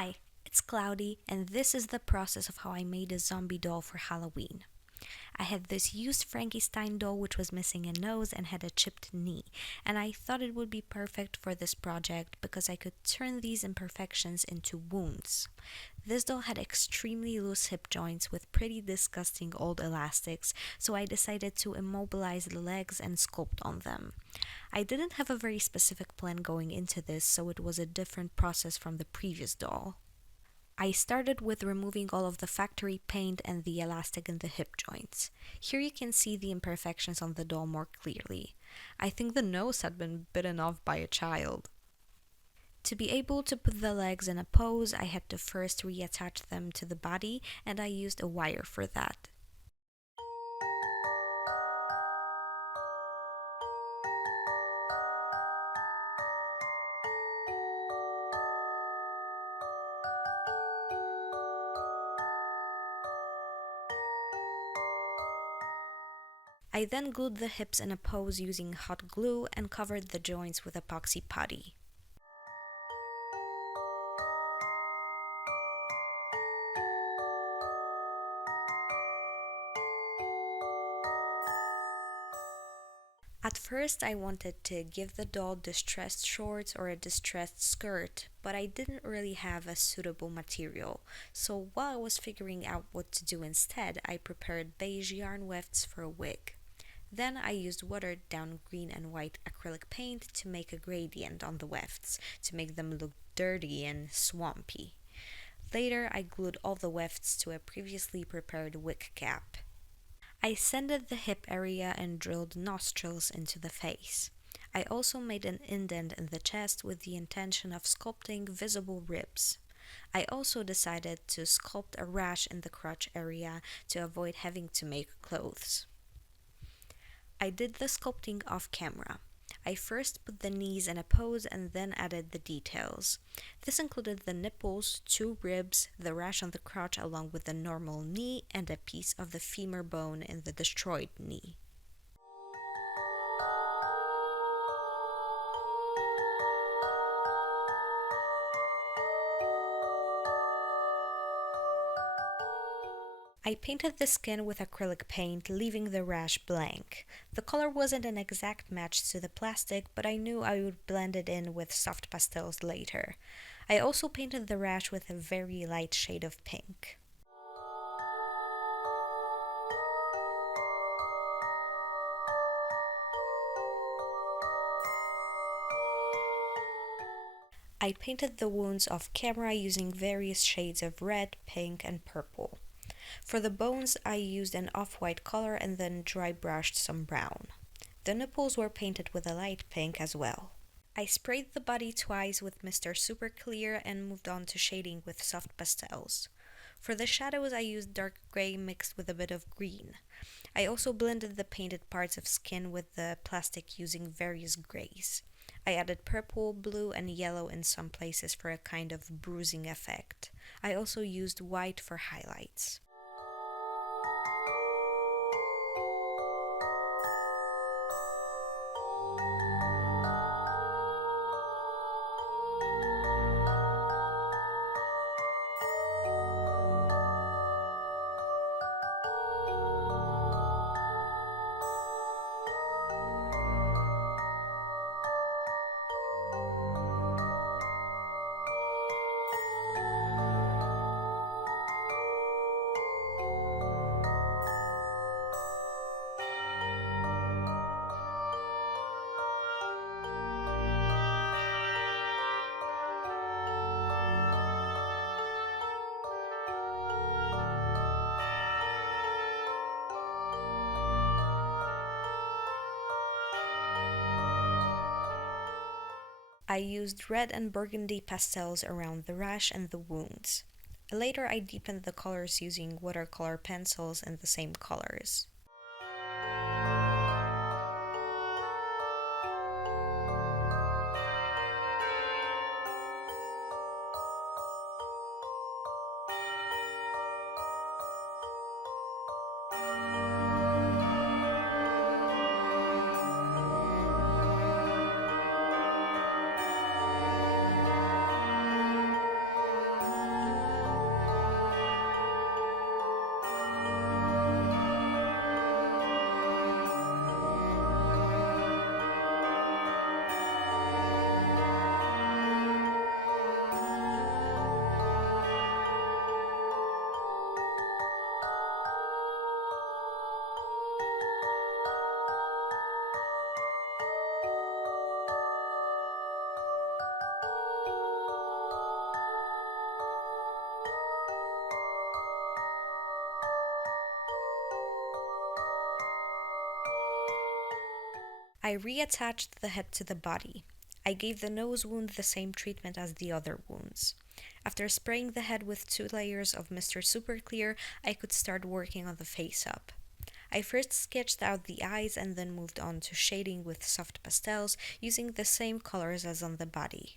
Hi, it's Cloudy, and this is the process of how I made a zombie doll for Halloween. I had this used Frankenstein doll which was missing a nose and had a chipped knee, and I thought it would be perfect for this project because I could turn these imperfections into wounds. This doll had extremely loose hip joints with pretty disgusting old elastics, so I decided to immobilize the legs and sculpt on them. I didn't have a very specific plan going into this, so it was a different process from the previous doll. I started with removing all of the factory paint and the elastic in the hip joints. Here you can see the imperfections on the doll more clearly. I think the nose had been bitten off by a child. To be able to put the legs in a pose, I had to first reattach them to the body, and I used a wire for that. I then glued the hips in a pose using hot glue and covered the joints with epoxy putty. At first, I wanted to give the doll distressed shorts or a distressed skirt, but I didn't really have a suitable material. So while I was figuring out what to do instead, I prepared beige yarn wefts for a wig. Then I used watered down green and white acrylic paint to make a gradient on the wefts to make them look dirty and swampy. Later, I glued all the wefts to a previously prepared wig cap. I sanded the hip area and drilled nostrils into the face. I also made an indent in the chest with the intention of sculpting visible ribs. I also decided to sculpt a rash in the crotch area to avoid having to make clothes. I did the sculpting off camera. I first put the knees in a pose and then added the details. This included the nipples, two ribs, the rash on the crotch along with the normal knee, and a piece of the femur bone in the destroyed knee. I painted the skin with acrylic paint, leaving the rash blank. The color wasn't an exact match to the plastic, but I knew I would blend it in with soft pastels later. I also painted the rash with a very light shade of pink. I painted the wounds off camera using various shades of red, pink, and purple. For the bones, I used an off-white color and then dry brushed some brown. The nipples were painted with a light pink as well. I sprayed the body twice with Mr. Super Clear and moved on to shading with soft pastels. For the shadows, I used dark gray mixed with a bit of green. I also blended the painted parts of skin with the plastic using various grays. I added purple, blue, and yellow in some places for a kind of bruising effect. I also used white for highlights. I used red and burgundy pastels around the rash and the wounds. Later, I deepened the colors using watercolor pencils in the same colors. I reattached the head to the body. I gave the nose wound the same treatment as the other wounds. After spraying the head with 2 layers of Mr. Super Clear, I could start working on the face up. I first sketched out the eyes and then moved on to shading with soft pastels using the same colors as on the body.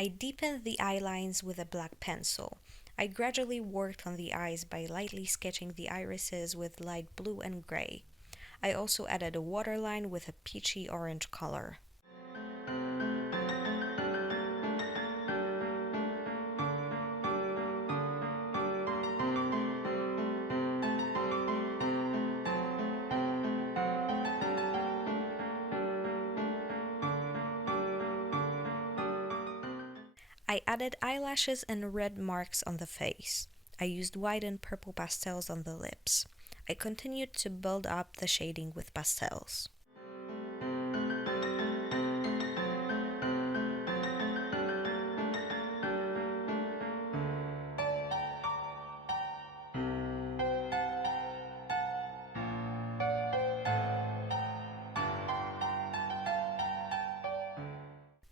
I deepened the eye lines with a black pencil. I gradually worked on the eyes by lightly sketching the irises with light blue and gray. I also added a waterline with a peachy orange color. I added eyelashes and red marks on the face. I used white and purple pastels on the lips. I continued to build up the shading with pastels.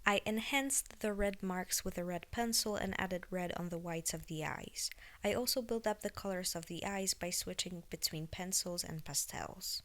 I enhanced the red marks with a red pencil and added red on the whites of the eyes. I also built up the colors of the eyes by switching between pencils and pastels.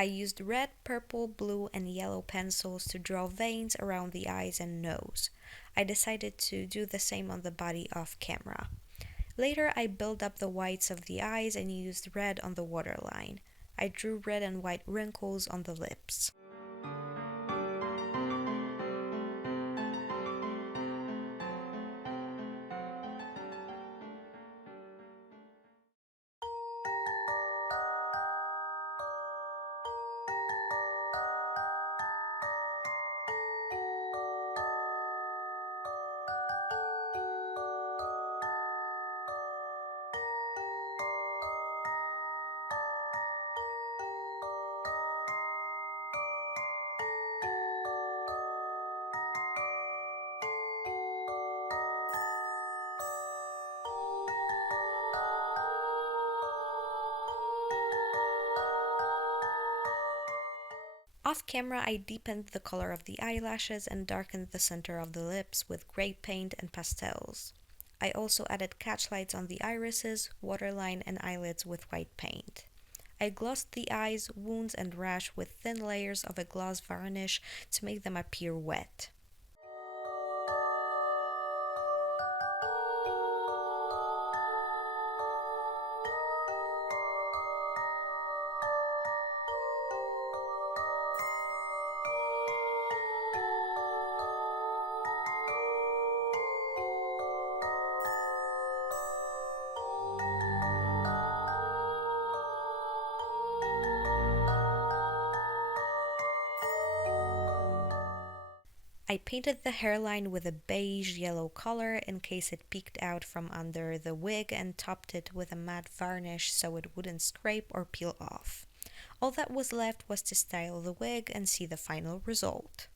I used red, purple, blue, and yellow pencils to draw veins around the eyes and nose. I decided to do the same on the body off camera. Later, I built up the whites of the eyes and used red on the waterline. I drew red and white wrinkles on the lips. Off camera, I deepened the color of the eyelashes and darkened the center of the lips with gray paint and pastels. I also added catch lights on the irises, waterline, and eyelids with white paint. I glossed the eyes, wounds, and rash with thin layers of a gloss varnish to make them appear wet. I painted the hairline with a beige yellow color in case it peeked out from under the wig and topped it with a matte varnish so it wouldn't scrape or peel off. All that was left was to style the wig and see the final result.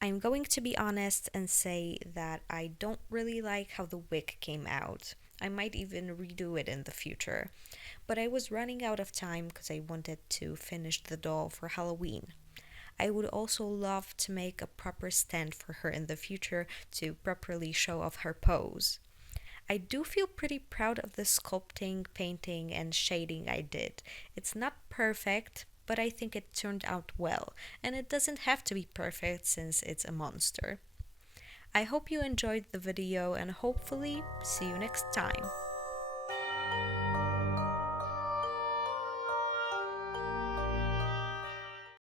I'm going to be honest and say that I don't really like how the wig came out. I might even redo it in the future. But I was running out of time because I wanted to finish the doll for Halloween. I would also love to make a proper stand for her in the future to properly show off her pose. I do feel pretty proud of the sculpting, painting, and shading I did. It's not perfect, but I think it turned out well, and it doesn't have to be perfect since it's a monster. I hope you enjoyed the video and hopefully see you next time.